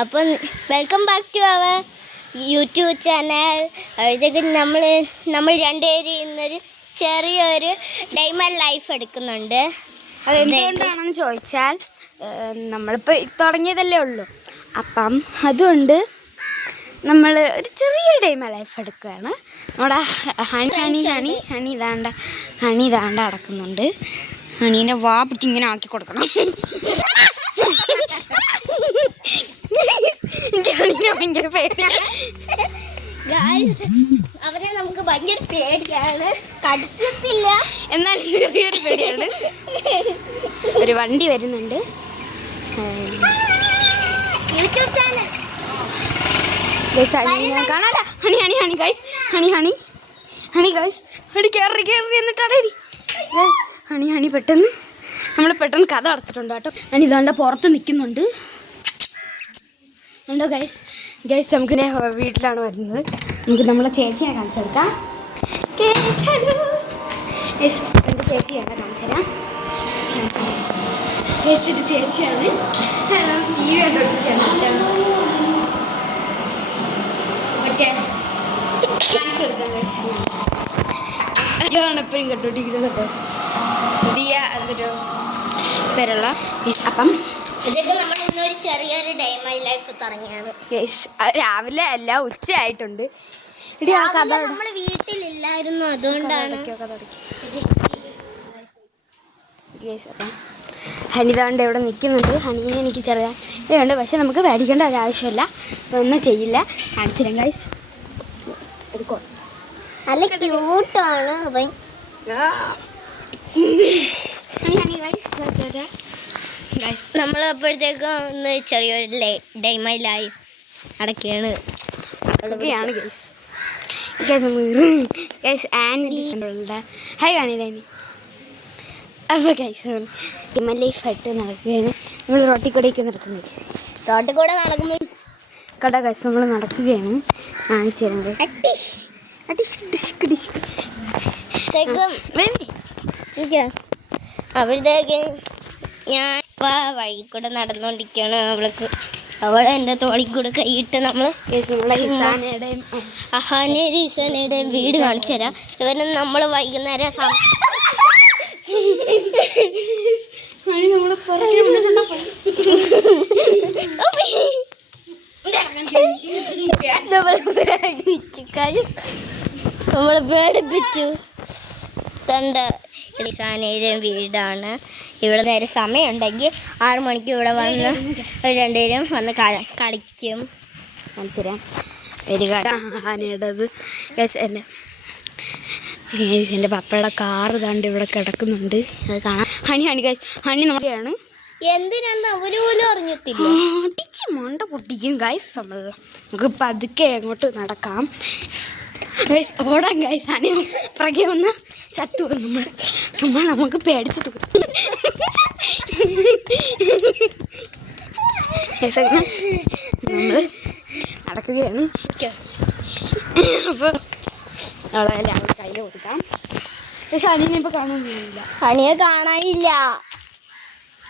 അപ്പം welcome back to our YouTube channel. അപ്പോഴത്തേക്ക് നമ്മൾ രണ്ടുപേരും ഇന്നൊരു ചെറിയൊരു ഡൈമർ ലൈഫ് എടുക്കുന്നുണ്ട്. അതെന്തുകൊണ്ടാണെന്ന് ചോദിച്ചാൽ നമ്മളിപ്പോൾ തുടങ്ങിയതല്ലേ ഉള്ളൂ. അപ്പം അതുകൊണ്ട് നമ്മൾ ഒരു ചെറിയ ഡൈമർ ലൈഫ് എടുക്കുകയാണ്. നമ്മുടെ ഹണി ഇതാണ്ട് അടക്കുന്നുണ്ട്. ഹണീൻ്റെ വാ പിടിച്ച് ഇങ്ങനെ ആക്കി കൊടുക്കണം. ഭയങ്കര പേടിയാണ്. അവരെ നമുക്ക് ഭയങ്കര പേടിയാണ്, കടിക്കത്തില്ല, എന്നാലും ചെറിയൊരു പേടിയാണ്. ഒരു വണ്ടി വരുന്നുണ്ട്. യൂട്യൂബ് ചാനൽ കാണാല. Honey honey honey guys, honey honey honey guys, honey കയറി കയറി എന്നിട്ടാണ് ഹണി ഹണി നമ്മൾ പെട്ടെന്ന് കഥ അടച്ചിട്ടുണ്ട് കേട്ടോ. ഹണി ഇതാണ്ട് പുറത്ത് നിൽക്കുന്നുണ്ട് ഉണ്ടോ ഗൈസ്. നമുക്ക് വീട്ടിലാണ് വരുന്നത്. നമുക്ക് നമ്മളെ ചേച്ചിയെ കാണിച്ചെടുക്കാം. എൻ്റെ ചേച്ചിയാണ് കാണിച്ചുതരാം. ഗൈസിൻ്റെ ചേച്ചിയാണ്. ടി വി കണ്ടോണ്ടിരിക്കുകയാണ്. മറ്റേ കാണിച്ചെടുക്കാം ഗൈസ്. ഇതാണ് എപ്പോഴും കണ്ടോണ്ടിരിക്കുന്നത് കേട്ടോ. പുതിയ എന്തൊരു പേരുള്ള. അപ്പം ഇതൊക്കെ നമ്മൾ ഇന്നൊരു ചെറിയൊരു ഡൈമർ ലൈഫ് തുടങ്ങിയാണ്. രാവിലെ അല്ല, ഉച്ചയായിട്ടുണ്ട്. നമ്മൾ വീട്ടിലില്ലായിരുന്നു, അതുകൊണ്ടാണ്. അപ്പം ഹനിതാണ്ട് ഇവിടെ നിൽക്കുന്നുണ്ട്. ഹനീനെ എനിക്ക് ചെറുതായിട്ടുണ്ട്, പക്ഷെ നമുക്ക് പേടിക്കേണ്ട ഒരാവശ്യമില്ല. ഒന്നും ചെയ്യില്ല. കാണിച്ചില്ല ഗൈസ്. എടുക്കോ, നല്ല ക്യൂട്ടാണ്. നമ്മളപ്പോഴത്തേക്കും ഒന്ന് ചെറിയൊരു ഡൈമർ ലൈഫ് അടക്കുകയാണ്. ഹായ് കാണില്ല. അപ്പോൾ ഗൈസ് ഡൈമർ ലൈഫായിട്ട് നടക്കുകയാണ്. നമ്മൾ റോട്ടിക്കൂടെയൊക്കെ നടക്കുന്നു. റോട്ടിൽ കൂടെ നടക്കുമ്പോൾ കട ഗൈസ് നമ്മൾ നടക്കുകയാണ്. കാണിച്ചു തരുന്നത് അപ്പോഴത്തേക്ക് ഞാൻ വഴി കൂടെ നടന്നുകൊണ്ടിരിക്കുകയാണ്. അവൾ എൻ്റെ തോളിൽ കൂടെ കൈയിട്ട് നമ്മൾ അഹാനയുടെയും വീട് കാണിച്ചു തരാം. ഇവരും നമ്മൾ വൈകുന്നേരം നമ്മൾ പേടിപ്പിച്ചു. ഇസാനയുടെയും വീടാണ്. ഇവിടെ നേരെ സമയമുണ്ടെങ്കിൽ 6 മണിക്ക് ഇവിടെ വന്ന് രണ്ടുപേരും വന്ന് കളിക്കും. മനസ്സിലാം. ആനയുടേത് എൻ്റെ പപ്പയുടെ കാറ് താണ്ട് ഇവിടെ കിടക്കുന്നുണ്ട്. അത് കാണാം. ഹണി നമ്മുടെയാണ്. എന്തിനാണ് അവര് പോലും അറിഞ്ഞത്തില്ല. അടിച്ച് മണ്ട പൊട്ടിക്കും ഗൈസ്. നമുക്ക് പതുക്കെ അങ്ങോട്ട് നടക്കാം ഗൈസ്. ഓടാം ഗൈസ്. ഹണി പുറകെ വന്ന് ചത്തു നമ്മൾ നമുക്ക് പേടിച്ചിട്ട് നമ്മൾ നടക്കുകയാണ്. അപ്പോൾ അവളെ കയ്യിൽ കൊടുക്കാം. പക്ഷെ ഹണീനെ ഇപ്പോൾ കാണാനൊന്നുമില്ല. ഹണിയെ കാണാനില്ല.